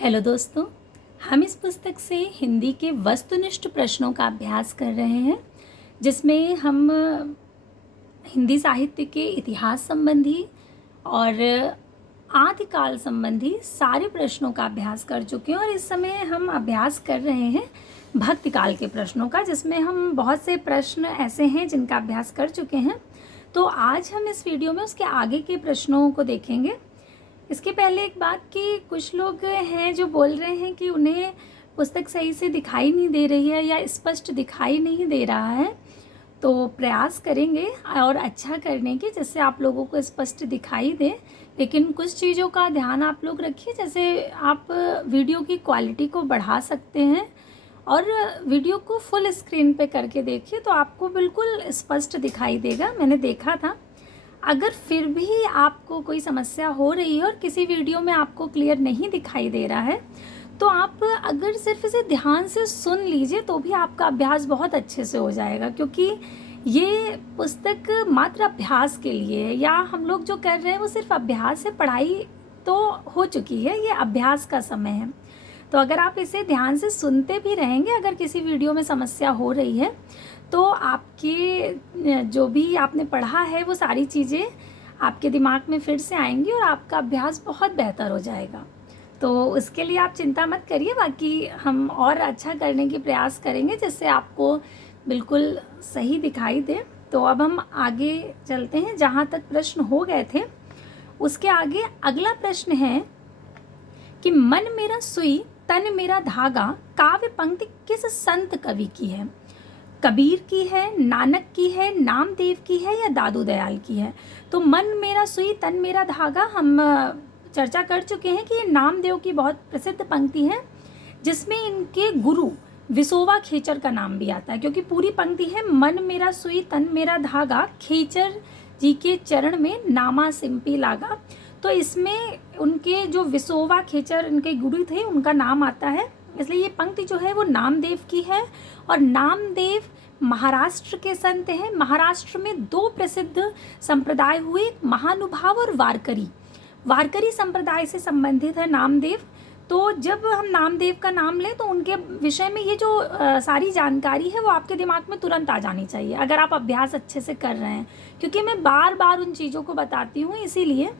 Hello दोस्तों, हम इस पुस्तक से हिंदी के वस्तुनिष्ठ प्रश्नों का अभ्यास कर रहे हैं, जिसमें हम हिंदी साहित्य के इतिहास संबंधी और आदिकाल संबंधी सारे प्रश्नों का अभ्यास कर चुके हैं। और इस समय हम अभ्यास कर रहे हैं भक्ति काल के प्रश्नों का, जिसमें हम बहुत से प्रश्न ऐसे हैं जिनका अभ्यास कर चुके हैं। तो आज हम इस वीडियो में उसके आगे के प्रश्नों को देखेंगे। इसके पहले एक बात कि कुछ लोग हैं जो बोल रहे हैं कि उन्हें पुस्तक सही से दिखाई नहीं दे रही है या स्पष्ट दिखाई नहीं दे रहा है, तो प्रयास करेंगे और अच्छा करने की, जिससे आप लोगों को स्पष्ट दिखाई दे। लेकिन कुछ चीज़ों का ध्यान आप लोग रखिए, जैसे आप वीडियो की क्वालिटी को बढ़ा सकते हैं और वीडियो को फुल स्क्रीन पे करके देखिए, तो आपको बिल्कुल स्पष्ट दिखाई देगा। मैंने देखा था। अगर फिर भी आपको कोई समस्या हो रही है और किसी वीडियो में आपको क्लियर नहीं दिखाई दे रहा है, तो आप अगर सिर्फ इसे ध्यान से सुन लीजिए तो भी आपका अभ्यास बहुत अच्छे से हो जाएगा, क्योंकि ये पुस्तक मात्र अभ्यास के लिए है। या हम लोग जो कर रहे हैं वो सिर्फ अभ्यास है, पढ़ाई तो हो चुकी है, ये अभ्यास का समय है। तो अगर आप इसे ध्यान से सुनते भी रहेंगे, अगर किसी वीडियो में समस्या हो रही है, तो आपके जो भी आपने पढ़ा है वो सारी चीज़ें आपके दिमाग में फिर से आएंगी और आपका अभ्यास बहुत बेहतर हो जाएगा। तो उसके लिए आप चिंता मत करिए, बाकी हम और अच्छा करने की प्रयास करेंगे जिससे आपको बिल्कुल सही दिखाई दे। तो अब हम आगे चलते हैं, जहाँ तक प्रश्न हो गए थे उसके आगे अगला प्रश्न है कि मन मेरा सुई तन मेरा धागा काव्य पंक्ति किस संत कवि की है? कबीर की है, नानक की है, नामदेव की है या दादू दयाल की है? तो मन मेरा सुई तन मेरा धागा हम चर्चा कर चुके हैं कि ये नामदेव की बहुत प्रसिद्ध पंक्ति है, जिसमें इनके गुरु विसोवा खेचर का नाम भी आता है, क्योंकि पूरी पंक्ति है मन मेरा सुई तन मेरा धागा खेचर जी के चरण में नामा सिंपी लागा। तो इसमें उनके जो विसोवा खेचर उनके गुरु थे उनका नाम आता है, इसलिए ये पंक्ति जो है वो नामदेव की है। और नामदेव महाराष्ट्र के संत हैं। महाराष्ट्र में दो प्रसिद्ध संप्रदाय हुए, महानुभाव और वारकरी संप्रदाय से संबंधित है नामदेव। तो जब हम नामदेव का नाम लें तो उनके विषय में ये जो सारी जानकारी है वो आपके दिमाग में तुरंत आ जानी चाहिए, अगर आप अभ्यास अच्छे से कर रहे हैं, क्योंकि मैं बार बार उन चीज़ों को बताती हूँ, इसीलिए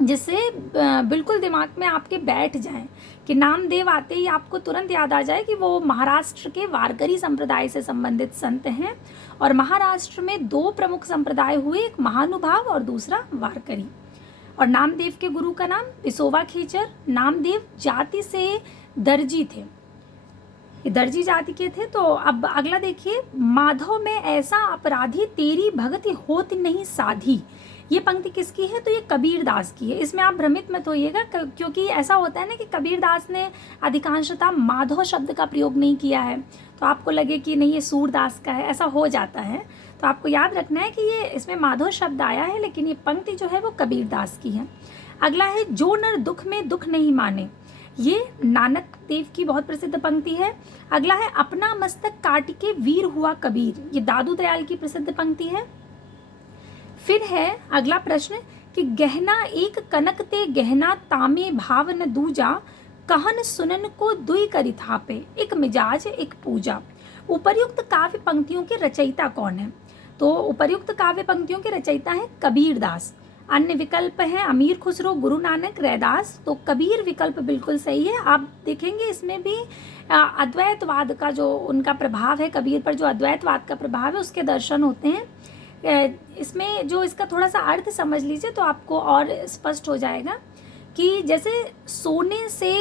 जिससे बिल्कुल दिमाग में आपके बैठ जाए कि नामदेव आते ही आपको तुरंत याद आ जाए कि वो महाराष्ट्र के वारकरी संप्रदाय से संबंधित संत हैं। और महाराष्ट्र में दो प्रमुख संप्रदाय हुए, एक महानुभाव और दूसरा वारकरी। और नामदेव के गुरु का नाम विसोवा खेचर। नामदेव जाति से दर्जी थे, ये दर्जी जाति के थे। तो अब अगला देखिए, माधव में ऐसा अपराधी तेरी भगति होती नहीं साधी, ये पंक्ति किसकी है? तो ये कबीर दास की है। इसमें आप भ्रमित मत होइएगा, क्योंकि ऐसा होता है ना कि कबीर दास ने अधिकांशतः माधव शब्द का प्रयोग नहीं किया है, तो आपको लगे कि नहीं ये सूरदास का है, ऐसा हो जाता है। तो आपको याद रखना है कि ये इसमें माधव शब्द आया है, लेकिन ये पंक्ति जो है वो कबीर दास की है। अगला है, जो नर दुख में दुख नहीं माने, ये नानक देव की बहुत प्रसिद्ध पंक्ति है। अगला है, अपना मस्तक काट के वीर हुआ कबीर, ये दादू दयाल की प्रसिद्ध पंक्ति है। फिर है अगला प्रश्न कि गहना एक कनक ते गहना तामे भाव न दूजा, कहन सुनन को दुई करी थापे, एक मिजाज एक पूजा। उपर्युक्त काव्य पंक्तियों के रचयिता कौन है? तो उपर्युक्त काव्य पंक्तियों के रचयिता हैं कबीर दास। अन्य विकल्प हैं अमीर खुसरो, गुरु नानक, रैदास। तो कबीर विकल्प बिल्कुल सही है। आप देखेंगे इसमें भी अद्वैतवाद का जो उनका प्रभाव है, कबीर पर जो अद्वैतवाद का प्रभाव है उसके दर्शन होते हैं। इसमें जो इसका थोड़ा सा अर्थ समझ लीजिए तो आपको और स्पष्ट हो जाएगा कि जैसे सोने से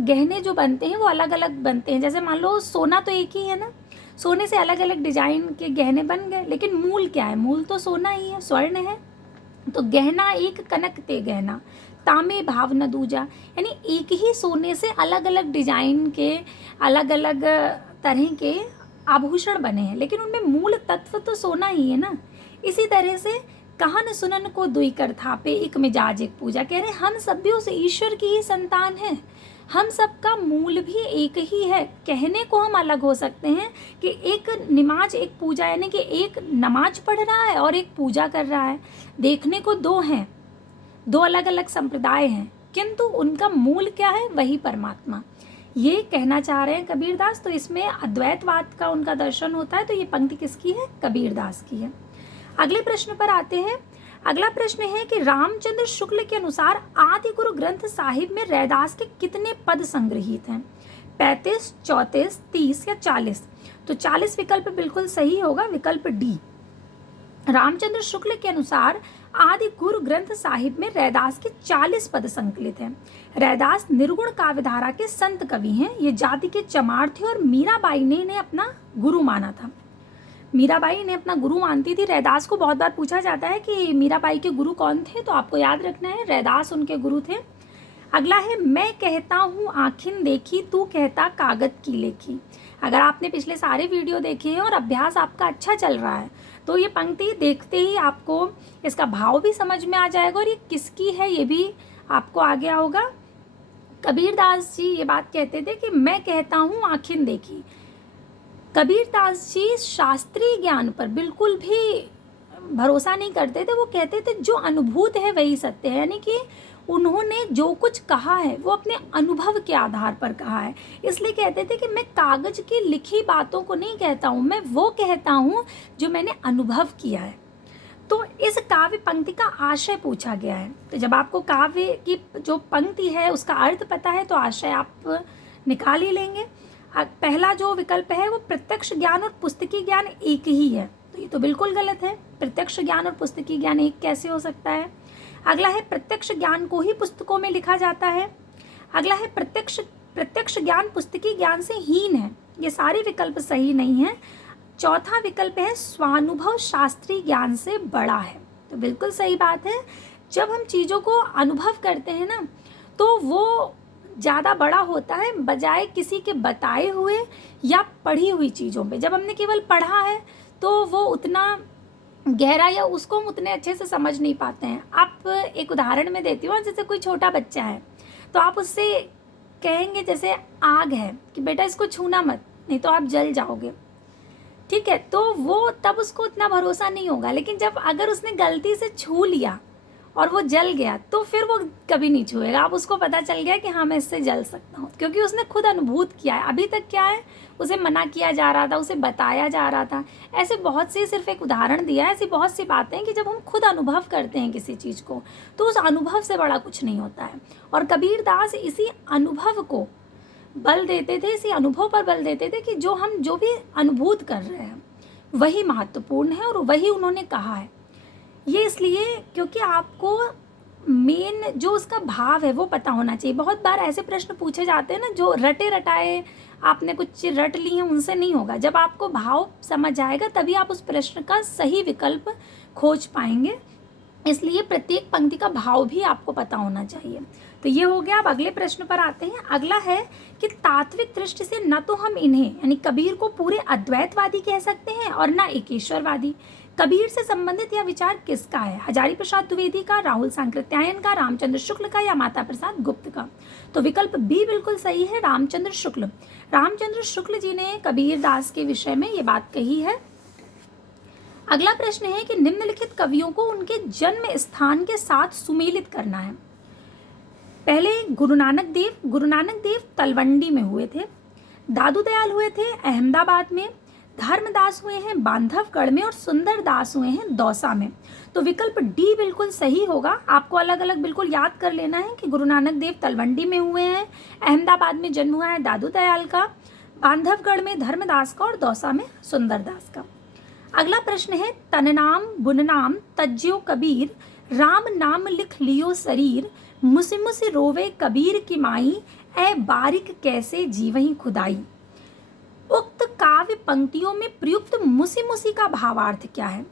गहने जो बनते हैं वो अलग अलग बनते हैं। जैसे मान लो सोना तो एक ही है ना, सोने से अलग अलग डिजाइन के गहने बन गए, लेकिन मूल क्या है? मूल तो सोना ही है, स्वर्ण है। तो गहना एक कनक ते गहना तामे भाव न दूजा, यानी एक ही सोने से अलग अलग डिजाइन के अलग अलग तरह के आभूषण बने हैं, लेकिन उनमें मूल तत्व तो सोना ही है ना। इसी तरह से कहन सुनन को दुई कर थापे, एक मिजाज एक पूजा। कह रहे हम सब भी उस ईश्वर की ही संतान हैं, हम सबका मूल भी एक ही है। कहने को हम अलग हो सकते हैं कि एक नमाज एक पूजा, यानी कि एक नमाज पढ़ रहा है और एक पूजा कर रहा है। देखने को दो हैं, दो अलग अलग संप्रदाय हैं, किंतु उनका मूल क्या है, वही परमात्मा। ये कहना चाह रहे हैं कबीरदास। तो इसमें अद्वैतवाद का उनका दर्शन होता है। तो ये पंक्ति किसकी है, कबीरदास की है। अगले प्रश्न पर आते हैं। अगला प्रश्न है कि रामचंद्र शुक्ल के अनुसार आदि गुरु ग्रंथ साहिब में रैदास के कितने पद संग्रहित हैं, 35, 34, 30 या 40। तो 40 विकल्प बिल्कुल सही होगा, विकल्प डी। रामचंद्र शुक्ल के अनुसार आदि गुरु ग्रंथ साहिब में रैदास के 40 पद संकलित हैं। रैदास निर्गुण काव्यधारा के संत कवि हैं। ये जाति के चमार थे और मीराबाई ने इन्हें अपना गुरु माना था। मीराबाई ने अपना गुरु मानती थी। रैदास को बहुत बार पूछा जाता है कि मीराबाई के गुरु कौन थे, तो आपको याद रखना है रैदास उनके गुरु थे। अगला है, मैं कहता हूँ आँखिन देखी, तू कहता कागज की लेखी। अगर आपने पिछले सारे वीडियो देखे हैं और अभ्यास आपका अच्छा चल रहा है तो ये पंक्ति देखते ही आपको इसका भाव भी समझ में आ जाएगा और ये किसकी है ये भी आपको आ गया होगा। कबीरदास जी ये बात कहते थे कि मैं कहता हूँ आँखिन देखी। कबीरदास जी शास्त्रीय ज्ञान पर बिल्कुल भी भरोसा नहीं करते थे। वो कहते थे जो अनुभूत है वही सत्य है, यानी कि उन्होंने जो कुछ कहा है वो अपने अनुभव के आधार पर कहा है। इसलिए कहते थे कि मैं कागज की लिखी बातों को नहीं कहता हूँ, मैं वो कहता हूँ जो मैंने अनुभव किया है। तो इस काव्य पंक्ति का आशय पूछा गया है। तो जब आपको काव्य की जो पंक्ति है उसका अर्थ पता है तो आशय आप निकाल ही लेंगे। पहला जो विकल्प है वो प्रत्यक्ष ज्ञान और पुस्तकी ज्ञान एक ही है, तो ये तो बिल्कुल गलत है। प्रत्यक्ष ज्ञान और पुस्तकी ज्ञान एक कैसे हो सकता है। अगला है, प्रत्यक्ष ज्ञान को ही पुस्तकों में लिखा जाता है। अगला है, प्रत्यक्ष ज्ञान पुस्तकी ज्ञान से हीन है। ये सारे विकल्प सही नहीं है। चौथा विकल्प है, स्वानुभव शास्त्रीय ज्ञान से बड़ा है। तो बिल्कुल सही बात है। जब हम चीज़ों को अनुभव करते हैं ना तो वो ज़्यादा बड़ा होता है बजाय किसी के बताए हुए या पढ़ी हुई चीज़ों पे। जब हमने केवल पढ़ा है तो वो उतना गहरा या उसको हम उतने अच्छे से समझ नहीं पाते हैं। आप एक उदाहरण में देती हूँ, जैसे कोई छोटा बच्चा है तो आप उससे कहेंगे जैसे आग है कि बेटा इसको छूना मत, नहीं तो आप जल जाओगे, ठीक है। तो वो तब उसको उतना भरोसा नहीं होगा। लेकिन जब अगर उसने गलती से छू लिया और वो जल गया तो फिर वो कभी नहीं छुएगा। अब उसको पता चल गया कि हाँ मैं इससे जल सकता हूँ, क्योंकि उसने खुद अनुभूत किया है। अभी तक क्या है, उसे मना किया जा रहा था, उसे बताया जा रहा था। ऐसे बहुत सी, सिर्फ एक उदाहरण दिया है, ऐसी बहुत सी बातें हैं कि जब हम खुद अनुभव करते हैं किसी चीज़ को तो उस अनुभव से बड़ा कुछ नहीं होता है। और कबीरदास इसी अनुभव को बल देते थे, इसी अनुभव पर बल देते थे कि हम जो भी अनुभूत कर रहे हैं वही महत्वपूर्ण है और वही उन्होंने कहा है। ये इसलिए क्योंकि आपको मेन जो उसका भाव है वो पता होना चाहिए। बहुत बार ऐसे प्रश्न पूछे जाते हैं ना जो रटे रटाए आपने कुछ रट ली हैं, उनसे नहीं होगा। जब आपको भाव समझ आएगा तभी आप उस प्रश्न का सही विकल्प खोज पाएंगे। इसलिए प्रत्येक पंक्ति का भाव भी आपको पता होना चाहिए। तो ये हो गया। अब अगले प्रश्न पर आते हैं। अगला है कि तात्विक दृष्टि से न तो हम इन्हें यानी कबीर को पूरे अद्वैतवादी कह सकते हैं और न एकेश्वरवादी। कबीर से संबंधित यह विचार किसका है, हजारी प्रसाद द्विवेदी का, राहुल सांकृत्यायन का, रामचंद्र शुक्ल का या माता प्रसाद गुप्त का। तो विकल्प बी बिल्कुल सही है, रामचंद्र शुक्ल। रामचंद्र शुक्ल जी ने कबीरदास के विषय में ये बात कही है। अगला प्रश्न है कि निम्नलिखित कवियों को उनके जन्म स्थान के साथ सुमेलित करना है। पहले गुरु नानक देव तलवंडी में हुए थे। दादू दयाल हुए थे अहमदाबाद में। धर्मदास हुए हैं बांधवगढ़ में और सुंदर दास हुए हैं दौसा में। तो विकल्प डी बिल्कुल सही होगा। आपको अलग अलग बिल्कुल याद कर लेना है कि गुरु नानक देव तलवंडी में हुए हैं, अहमदाबाद में जन्म हुआ है दादू दयाल का, बांधवगढ़ में धर्मदास का और दौसा में सुंदर दास का। अगला प्रश्न है, तननाम बुननाम तज्जियो कबीर, राम नाम लिख लियो शरीर, मुसी मुसी रोवे कबीर की माई, ए बारिक कैसे जीवही खुदाई। उक्त काव्य पंक्तियों में प्रयुक्त मुसी मुसी का भावार्थ क्या है।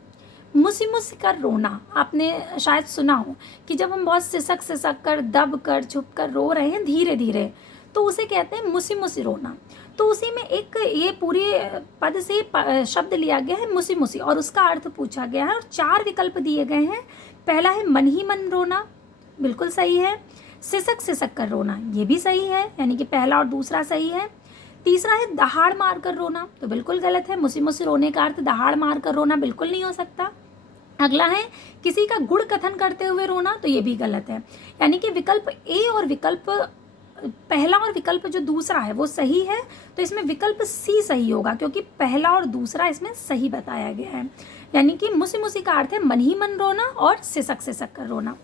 मुसी मुसी कर रोना आपने शायद सुना हो कि जब हम बहुत सिसक कर, दब कर, छुप कर रो रहे हैं धीरे धीरे, तो उसे कहते हैं मुसी मुसी रोना। तो उसी में एक ये पूरे पद से शब्द लिया गया है मुसी मुसी और उसका अर्थ पूछा गया है और 4 विकल्प दिए गए हैं। पहला है मन ही मन रोना, बिल्कुल सही है। सिसक कर रोना, ये भी सही है, यानी कि पहला और दूसरा सही है। तीसरा है दहाड़ मार कर रोना, तो बिल्कुल गलत है। मुसी मुसी रोने का अर्थ दहाड़ मार कर रोना बिल्कुल नहीं हो सकता। अगला है किसी का गुण कथन करते हुए रोना, तो ये भी गलत है। यानी कि विकल्प ए और विकल्प पहला और विकल्प जो दूसरा है वो सही है, तो इसमें विकल्प सी सही होगा, क्योंकि पहला और दूसरा इसमें सही बताया गया है। यानी कि मुसी मुसी का अर्थ है मन ही मन रोना और सिसक सिसक कर रोना।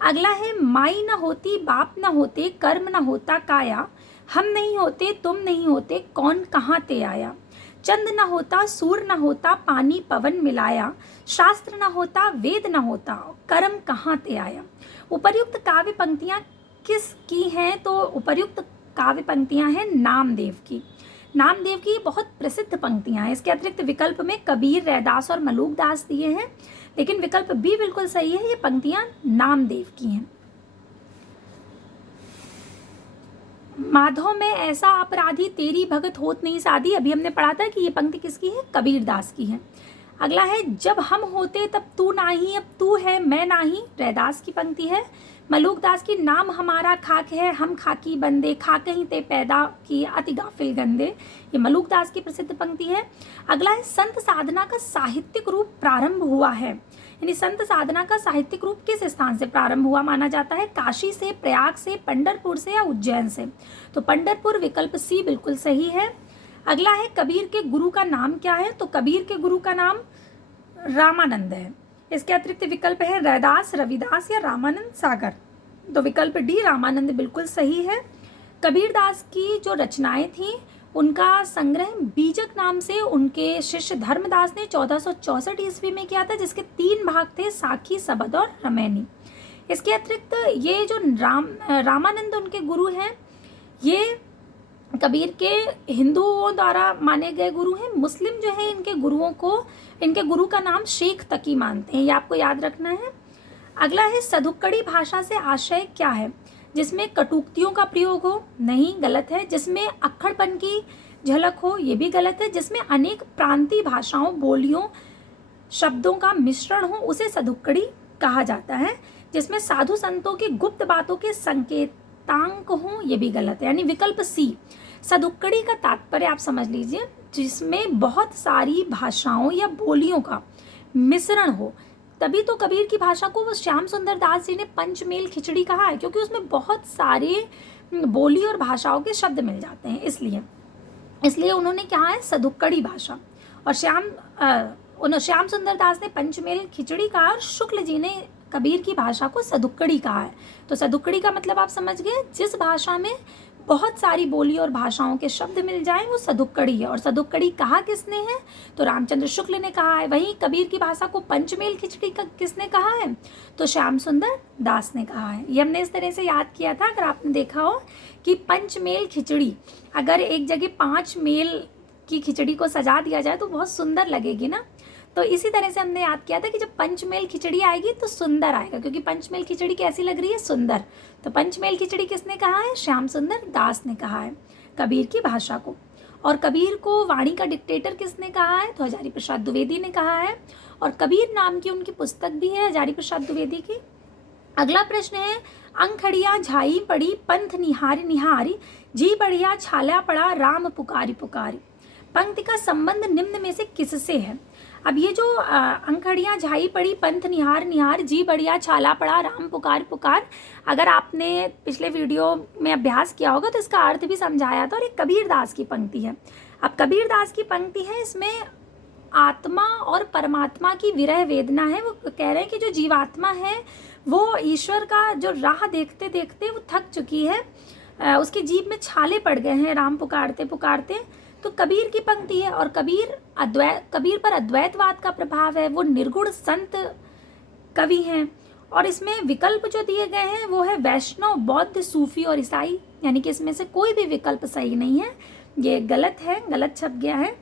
अगला है माई न होती बाप न होते कर्म न होता काया, हम नहीं होते तुम नहीं होते कौन कहाँ ते आया, चंद न होता सूर न होता पानी पवन मिलाया, शास्त्र न होता वेद न होता कर्म कहाँ ते आया। उपर्युक्त काव्य पंक्तियाँ किस की हैं, तो उपर्युक्त काव्य पंक्तियाँ हैं नामदेव की। नामदेव की बहुत प्रसिद्ध पंक्तियाँ हैं। इसके अतिरिक्त विकल्प में कबीर, रैदास और मलूकदास दिए हैं, लेकिन विकल्प बी बिल्कुल सही है, ये पंक्तियाँ नामदेव की हैं। माधव में ऐसा अपराधी तेरी भगत होत नहीं साधी, अभी हमने पढ़ा था कि ये पंक्ति किसकी है, कबीरदास की है। अगला है जब हम होते तब तू नाही अब तू है मैं नाही, रैदास की पंक्ति है। मलूकदास की नाम हमारा खाक है हम खाकी बंदे, खाक ही ते पैदा किए अति गाफिल गंदे, ये मलूकदास की प्रसिद्ध पंक्ति है। अगला है संत साधना का साहित्यिक रूप प्रारंभ हुआ है, यानी संत साधना का साहित्यिक रूप किस स्थान से प्रारंभ हुआ माना जाता है, काशी से, प्रयाग से, पंढरपुर से या उज्जैन से, तो पंढरपुर विकल्प सी बिल्कुल सही है। अगला है कबीर के गुरु का नाम क्या है, तो कबीर के गुरु का नाम रामानंद है। इसके अतिरिक्त विकल्प है रैदास, रविदास या रामानंद सागर, तो विकल्प डी रामानंद बिल्कुल सही है। कबीरदास की जो रचनाएं थी उनका संग्रह बीजक नाम से उनके शिष्य धर्मदास ने 1464 ईस्वी में किया था, जिसके 3 भाग थे, साखी, सबद और रमैनी। इसके अतिरिक्त ये जो रामानंद उनके गुरु हैं, ये कबीर के हिंदुओं द्वारा माने गए गुरु हैं। मुस्लिम जो है इनके गुरुओं को, इनके गुरु का नाम शेख तकी मानते हैं, ये आपको याद रखना है। अगला है सदुक्कड़ी भाषा से आशय क्या है, जिसमें कटुक्तियों का प्रयोग हो, नहीं गलत है। जिसमें अक्खड़पन की झलक हो, ये भी गलत है। जिसमें अनेक प्रांतीय भाषाओं, बोलियों, शब्दों का मिश्रण हो, उसे सदुक्कड़ी कहा जाता है। जिसमें साधु संतों की गुप्त बातों के संकेतांक हो, ये भी गलत है, यानी विकल्प सी। सदुक्कड़ी का तात्पर्य आप समझ लीजिए, जिसमें बहुत सारी भाषाओं या बोलियों का मिश्रण हो, तभी तो कबीर की भाषा को वो श्याम सुंदर दास जी ने पंचमेल खिचड़ी कहा है, क्योंकि उसमें बहुत सारे बोली और भाषाओं के शब्द मिल जाते हैं, इसलिए उन्होंने कहा है सदुक्कड़ी भाषा। और श्याम सुंदर दास ने पंचमेल खिचड़ी कहा और शुक्ल जी ने कबीर की भाषा को सदुक्कड़ी कहा है। तो सदुक्कड़ी का मतलब आप समझ गए, जिस भाषा में बहुत सारी बोली और भाषाओं के शब्द मिल जाएं वो सदुक्कड़ी है। और सदुक्कड़ी कहा किसने है, तो रामचंद्र शुक्ल ने कहा है। वहीं कबीर की भाषा को पंचमेल खिचड़ी का किसने कहा है, तो श्याम सुंदर दास ने कहा है। ये हमने इस तरह से याद किया था, अगर आपने देखा हो कि पंचमेल खिचड़ी, अगर एक जगह 5 मेल की खिचड़ी को सजा दिया जाए तो बहुत सुंदर लगेगी ना, तो इसी तरह से हमने याद किया था कि जब पंचमेल खिचड़ी आएगी तो सुंदर आएगा, क्योंकि पंचमेल खिचड़ी कैसी लग रही है, सुंदर। तो पंचमेल खिचड़ी किसने कहा है, श्याम सुंदर दास ने कहा है कबीर की भाषा को। और कबीर को वाणी का डिक्टेटर किसने कहा है, तो हजारी प्रसाद द्विवेदी ने कहा है। और कबीर नाम की उनकी पुस्तक भी है हजारी प्रसाद द्विवेदी की। अगला प्रश्न है अंखड़िया झाई पड़ी पंथ निहारी निहारी, जी बढ़िया छाला पड़ा राम पुकारी पुकारी। पंक्ति का संबंध निम्न में से किससे है। अब ये जो अंखड़ियाँ झाई पड़ी पंथ निहार निहार, जी बढ़िया छाला पड़ा राम पुकार पुकार, अगर आपने पिछले वीडियो में अभ्यास किया होगा तो इसका अर्थ भी समझाया था। और एक कबीरदास की पंक्ति है। अब कबीरदास की पंक्ति है, इसमें आत्मा और परमात्मा की विरह वेदना है। वो कह रहे हैं कि जो जीवात्मा है वो ईश्वर का जो राह देखते देखते वो थक चुकी है, उसके जीभ में छाले पड़ गए हैं राम पुकारते पुकारते। तो कबीर की पंक्ति है। और कबीर पर अद्वैतवाद का प्रभाव है, वो निर्गुण संत कवि हैं। और इसमें विकल्प जो दिए गए हैं वो है वैष्णव, बौद्ध, सूफी और ईसाई, यानी कि इसमें से कोई भी विकल्प सही नहीं है, ये गलत है, गलत छप गया है।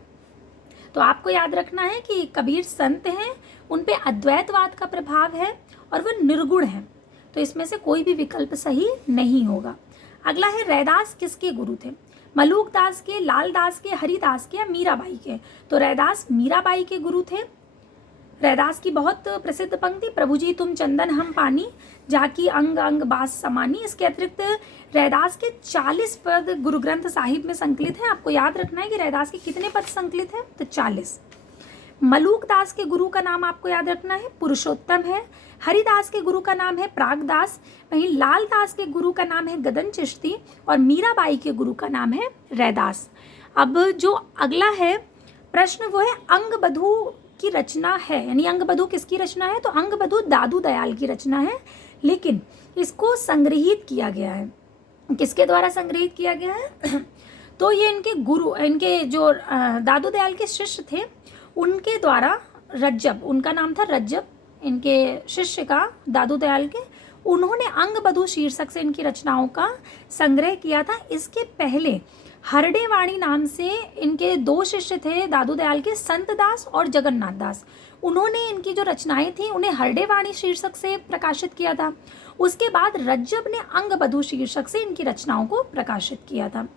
तो आपको याद रखना है कि कबीर संत हैं, उन पे अद्वैतवाद का प्रभाव है और वो निर्गुण हैं, तो इसमें से कोई भी विकल्प सही नहीं होगा। अगला है रैदास किसके गुरु थे, मलूकदास के, लालदास के, हरिदास के या मीराबाई के। तो रैदास मीराबाई के गुरु थे। रैदास की बहुत प्रसिद्ध पंक्ति प्रभु जी तुम चंदन हम पानी, जाकी अंग अंग बास समानी। इसके अतिरिक्त रैदास के 40 पद गुरु ग्रंथ साहिब में संकलित हैं। आपको याद रखना है कि रैदास के कितने पद संकलित हैं, तो 40। मलूक दास के गुरु का नाम आपको याद रखना है पुरुषोत्तम है। हरिदास के गुरु का नाम है प्रागदास। वहीं लाल दास के गुरु का नाम है गदन चिश्ती और मीराबाई के गुरु का नाम है रैदास। अब जो अगला है प्रश्न वो है अंगबधू की रचना है, यानी अंगबधू किसकी रचना है? तो अंगबधू दादू दयाल की रचना है, लेकिन इसको संग्रहित किया गया है। किसके द्वारा संग्रहित किया गया है? तो ये इनके गुरु, इनके जो दादू दयाल के शिष्य थे उनके द्वारा, रज्जब उनका नाम था, रज्जब इनके शिष्य का, दादू दयाल के, उन्होंने अंगबधू शीर्षक से इनकी रचनाओं का संग्रह किया था। इसके पहले हरडेवाणी नाम से इनके दो शिष्य थे दादू दयाल के, संत दास और जगन्नाथ दास। उन्होंने इनकी जो रचनाएं थी उन्हें हरडेवाणी शीर्षक से प्रकाशित किया था। उसके बाद रज्जब ने अंगबधू शीर्षक से इनकी रचनाओं को प्रकाशित किया था।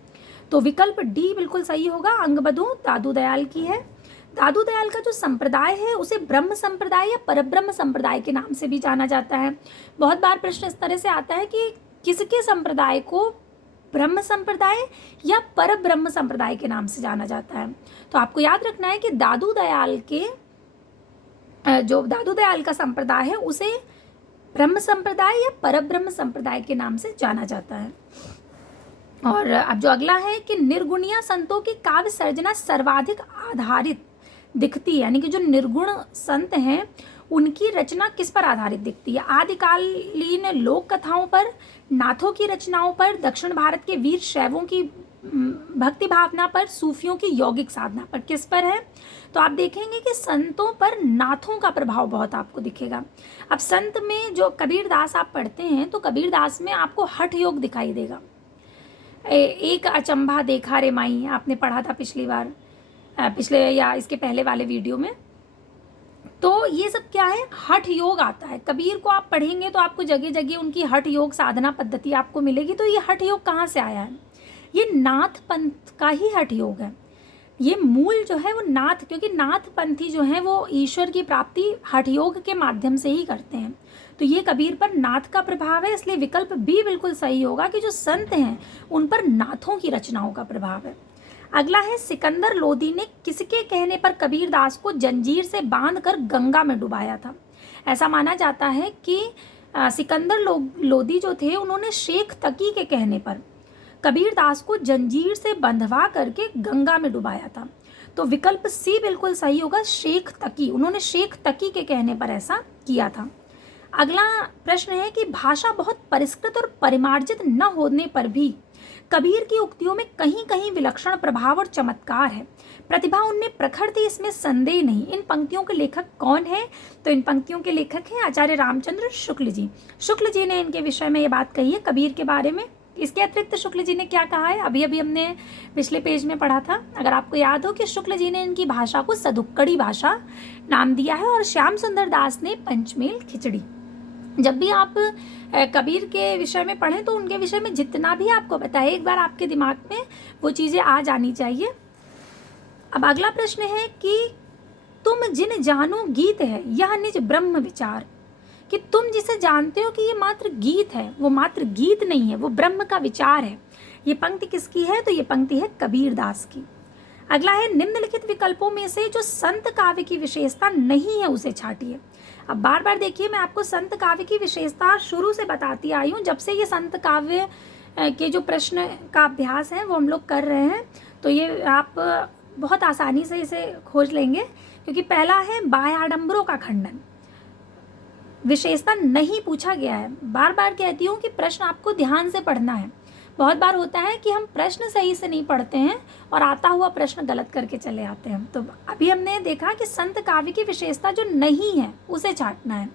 तो विकल्प डी बिल्कुल सही होगा, अंगबधू दादू दयाल की है। दादू दयाल का जो संप्रदाय है उसे ब्रह्म संप्रदाय या परब्रह्म संप्रदाय के नाम से भी जाना जाता है। बहुत बार प्रश्न इस तरह से आता है कि किसके संप्रदाय को ब्रह्म संप्रदाय या परब्रह्म संप्रदाय के नाम से जाना जाता है। तो आपको याद रखना है कि दादू दयाल के जो दादू दयाल का संप्रदाय है उसे ब्रह्म संप्रदाय या परब्रह्म संप्रदाय के नाम से जाना जाता है। और अब जो अगला है कि निर्गुणिया संतों की काव्य सर्जना सर्वाधिक आधारित दिखती है, यानी कि जो निर्गुण संत हैं उनकी रचना किस पर आधारित दिखती है? आदिकालीन लोक कथाओं पर, नाथों की रचनाओं पर, दक्षिण भारत के वीर शैवों की भक्ति भावना पर, सूफियों की यौगिक साधना पर, किस पर है? तो आप देखेंगे कि संतों पर नाथों का प्रभाव बहुत आपको दिखेगा। अब संत में जो कबीरदास आप पढ़ते हैं तो कबीरदास में आपको हठ योग दिखाई देगा। एक अचंभा देखा रे माई आपने पढ़ा था पिछली बार, पिछले या इसके पहले वाले वीडियो में। तो ये सब क्या है? हठ योग आता है। कबीर को आप पढ़ेंगे तो आपको जगह जगह उनकी हठ योग साधना पद्धति आपको मिलेगी। तो ये हठ योग कहाँ से आया है? ये नाथ पंथ का ही हठ योग है। ये मूल जो है वो नाथ, क्योंकि नाथ पंथी जो हैं वो ईश्वर की प्राप्ति हठ योग के माध्यम से ही करते हैं। तो ये कबीर पर नाथ का प्रभाव है, इसलिए विकल्प बी बिल्कुल सही होगा कि जो संत हैं उन पर नाथों की रचनाओं का प्रभाव है। अगला है सिकंदर लोदी ने किसके कहने पर कबीरदास को जंजीर से बांधकर गंगा में डुबाया था? ऐसा माना जाता है कि सिकंदर लोदी जो थे उन्होंने शेख तकी के कहने पर कबीरदास को जंजीर से बंधवा करके गंगा में डुबाया था। तो विकल्प सी बिल्कुल सही होगा, शेख तकी, उन्होंने शेख तकी के कहने पर ऐसा किया था। अगला प्रश्न है कि भाषा बहुत परिष्कृत और परिमार्जित न होने पर भी कबीर की उक्तियों में कहीं कहीं विलक्षण प्रभाव और चमत्कार है, प्रतिभा उनमें प्रखर थी, इसमें संदेह नहीं। इन पंक्तियों के लेखक कौन है? तो इन पंक्तियों के लेखक हैं आचार्य रामचंद्र शुक्ल जी। शुक्ल जी ने इनके विषय में ये बात कही है कबीर के बारे में। इसके अतिरिक्त शुक्ल जी ने क्या कहा है अभी अभी हमने पिछले पेज में पढ़ा था, अगर आपको याद हो, कि शुक्ल जी ने इनकी भाषा को सदुक्कड़ी भाषा नाम दिया है और श्याम सुंदर दास ने पंचमेल खिचड़ी। जब भी आप कबीर के विषय में पढ़ें तो उनके विषय में जितना भी आपको पता है एक बार आपके दिमाग में वो चीज़ें आ जानी चाहिए। अब अगला प्रश्न है कि तुम जिन जानो गीत है यह निज ब्रह्म विचार, कि तुम जिसे जानते हो कि ये मात्र गीत है, वो मात्र गीत नहीं है, वो ब्रह्म का विचार है। ये पंक्ति किसकी है? तो ये पंक्ति है कबीरदास की। अगला है निम्नलिखित विकल्पों में से जो संत काव्य की विशेषता नहीं है उसे छांटिए। अब बार बार देखिए, मैं आपको संत काव्य की विशेषता शुरू से बताती आई हूँ, जब से ये संत काव्य के जो प्रश्न का अभ्यास है वो हम लोग कर रहे हैं। तो ये आप बहुत आसानी से इसे खोज लेंगे, क्योंकि पहला है बाह्याडंबरों का खंडन। विशेषता नहीं पूछा गया है। बार बार कहती हूँ कि प्रश्न आपको ध्यान से पढ़ना है। बहुत बार होता है कि हम प्रश्न सही से नहीं पढ़ते हैं और आता हुआ प्रश्न गलत करके चले आते हैं। तो अभी हमने देखा कि संत काव्य की विशेषता जो नहीं है उसे छांटना है।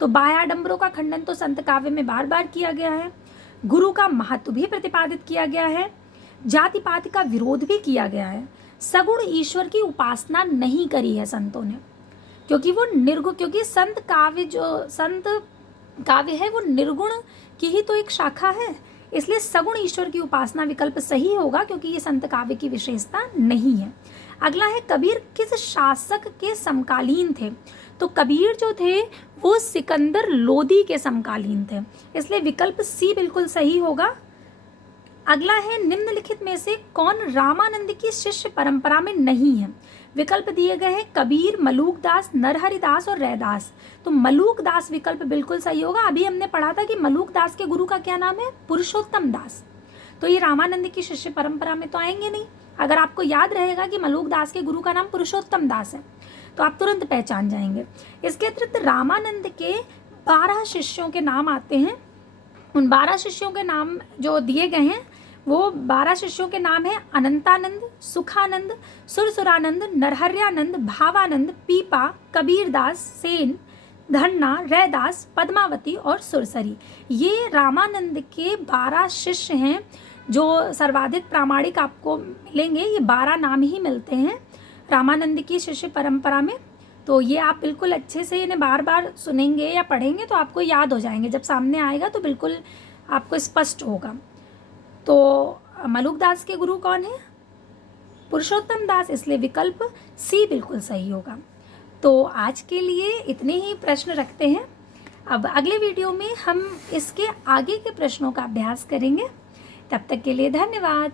तो बाह्याडंबरों का खंडन तो संत काव्य में बार बार किया गया है। गुरु का महत्व भी प्रतिपादित किया गया है। जाति पाति का विरोध भी किया गया है। सगुण ईश्वर की उपासना नहीं करी है संतों ने, क्योंकि वो निर्गुण, क्योंकि संत काव्य है वो निर्गुण की ही तो एक शाखा है, इसलिए सगुण ईश्वर की उपासना विकल्प सही होगा, क्योंकि ये संत काव्य की विशेषता नहीं है। अगला है कबीर किस शासक के समकालीन थे? तो कबीर जो थे वो सिकंदर लोदी के समकालीन थे, इसलिए विकल्प सी बिल्कुल सही होगा। अगला है निम्नलिखित में से कौन रामानंद की शिष्य परंपरा में नहीं है? विकल्प दिए गए हैं कबीर, मलूक दास, नरहरि दास और रैदास। तो मलूक दास विकल्प बिल्कुल सही होगा। अभी हमने पढ़ा था कि मलूक दास के गुरु का क्या नाम है? पुरुषोत्तम दास। तो ये रामानंद की शिष्य परंपरा में तो आएंगे नहीं। अगर आपको याद रहेगा कि मलूक दास के गुरु का नाम पुरुषोत्तम दास है तो आप तुरंत पहचान जाएंगे। इसके अतिरिक्त रामानंद के 12 शिष्यों के नाम आते हैं। उन 12 शिष्यों के नाम जो दिए गए हैं वो 12 शिष्यों के नाम है अनंतानंद, सुखानंद, सुरसुरानंद, नरहर्यानंद, भावानंद, पीपा, कबीरदास, सेन, धन्ना, रैदास, पद्मावती और सुरसरी। ये रामानंद के 12 शिष्य हैं जो सर्वाधिक प्रामाणिक आपको मिलेंगे। ये 12 नाम ही मिलते हैं रामानंद की शिष्य परंपरा में। तो ये आप बिल्कुल अच्छे से इन्हें बार बार सुनेंगे या पढ़ेंगे तो आपको याद हो जाएंगे। जब सामने आएगा तो बिल्कुल आपको स्पष्ट होगा। तो मलूक दास के गुरु कौन है? पुरुषोत्तम दास, इसलिए विकल्प सी बिल्कुल सही होगा। तो आज के लिए इतने ही प्रश्न रखते हैं। अब अगले वीडियो में हम इसके आगे के प्रश्नों का अभ्यास करेंगे। तब तक के लिए धन्यवाद।